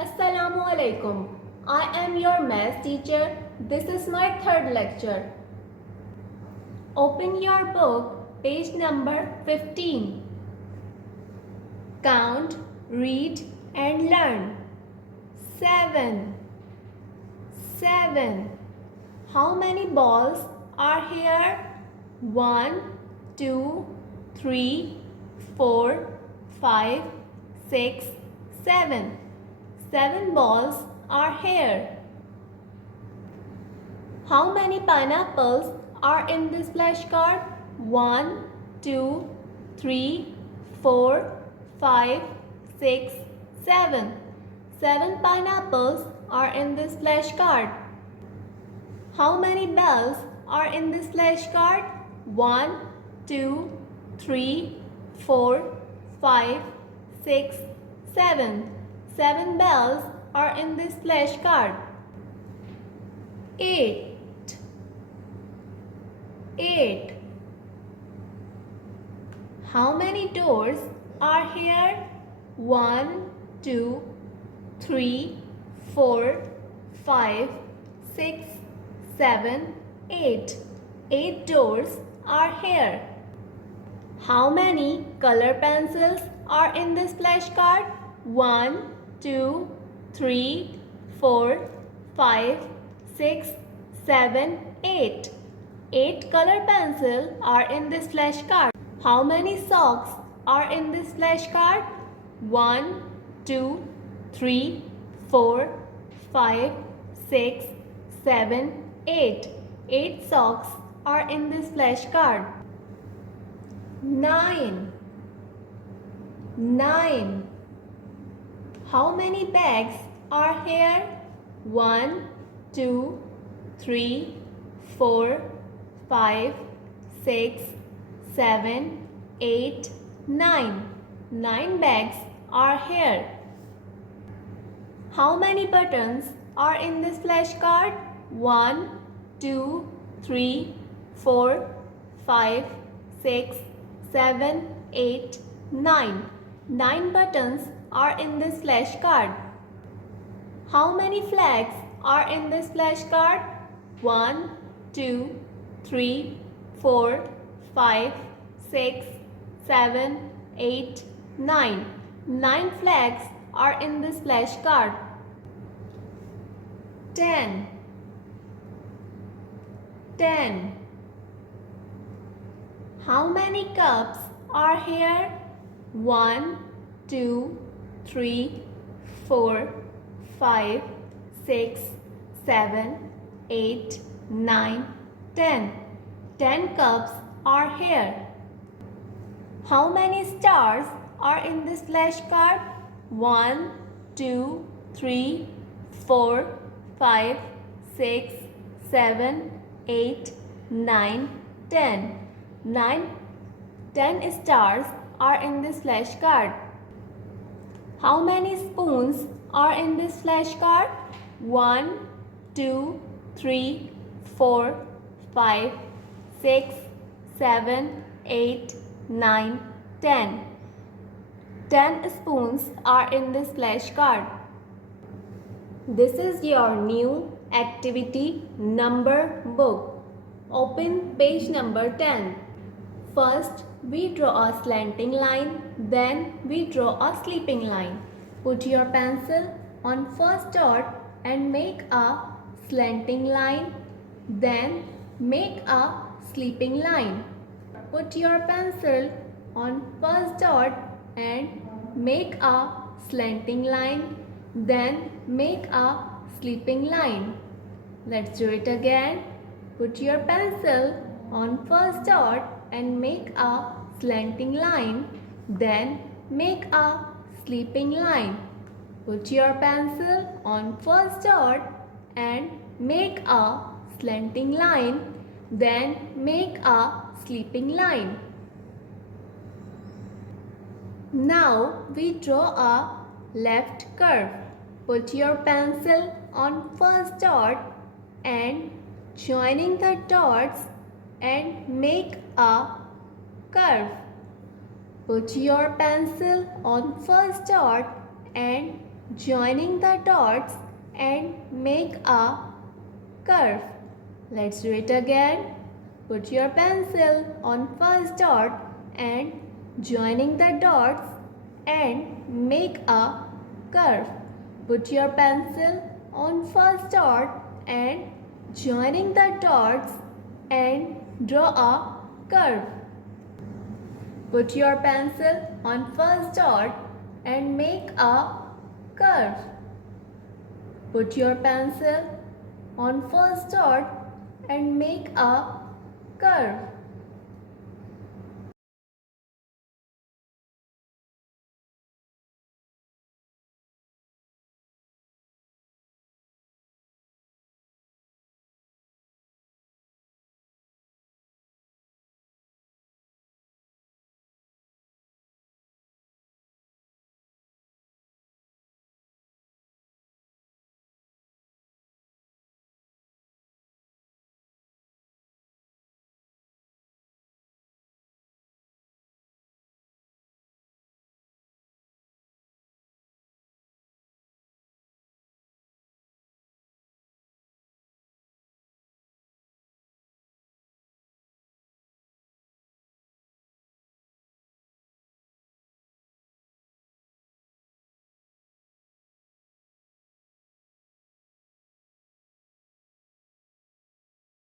Assalamu alaikum. I am your math teacher. This is my third lecture. Open your book, page number 15. Count, read and learn. 7. 7. How many balls are here? 1, 2, 3, 4, 5, 6, 7. 7 balls are here. How many pineapples are in this flashcard? 1, 2, 3, 4, 5, 6, 7. 7 pineapples are in this flashcard. How many bells are in this flashcard? 1, 2, 3, 4, 5, 6, 7. 7 bells are in this flashcard. 8. 8. How many doors are here? 1, 2, 3, 4, 5, 6, 7, 8. 8 doors are here. How many color pencils are in this flashcard? 1, 2, 3, 4, 5, 6, 7, 8. 8 color pencils are in this flashcard. How many socks are in this flashcard? 1, 2, 3, 4, 5, 6, 7, 8. 8 socks are in this flashcard. 9. 9. How many bags are here? 1, 2, 3, 4, 5, 6, 7, 8, 9. 9 bags are here. How many buttons are in this flashcard? 1, 2, 3, 4, 5, 6, 7, 8, 9. 9 buttons are in this flashcard. How many flags are in this flashcard? 1, 2, 3, 4, 5, 6, 7, 8, 9. 9 flags are in this flashcard. 10. 10. How many cups are here? 1, 2, 3, 4, 5, 6, 7, 8, 9, 10. 10 cups are here. How many stars are in this flashcard? 1, 2, 3, 4, 5, 6, 7, 8, 9, 10. 10 stars are in this flashcard. How many spoons are in this flashcard? 1, 2, 3, 4, 5, 6, 7, 8, 9, 10. 10 spoons are in this flashcard. This is your new activity number book. Open page number 10. First, we draw a slanting line, then we draw a sleeping line. Put your pencil on first dot and make a slanting line, then make a sleeping line. Put your pencil on first dot and make a slanting line, then make a sleeping line. Let's do it again. Put your pencil on first dot and make a slanting line, then make a sleeping line. Put your pencil on first dot and make a slanting line, then make a sleeping line. Now we draw a left curve. Put your pencil on first dot and joining the dots and make a curve. Put your pencil on first dot and joining the dots and make a curve. Let's do it again. Put your pencil on first dot and joining the dots and make a curve. Put your pencil on first dot and joining the dots and draw a curve. Put your pencil on first dot and make a curve. Put your pencil on first dot and make a curve.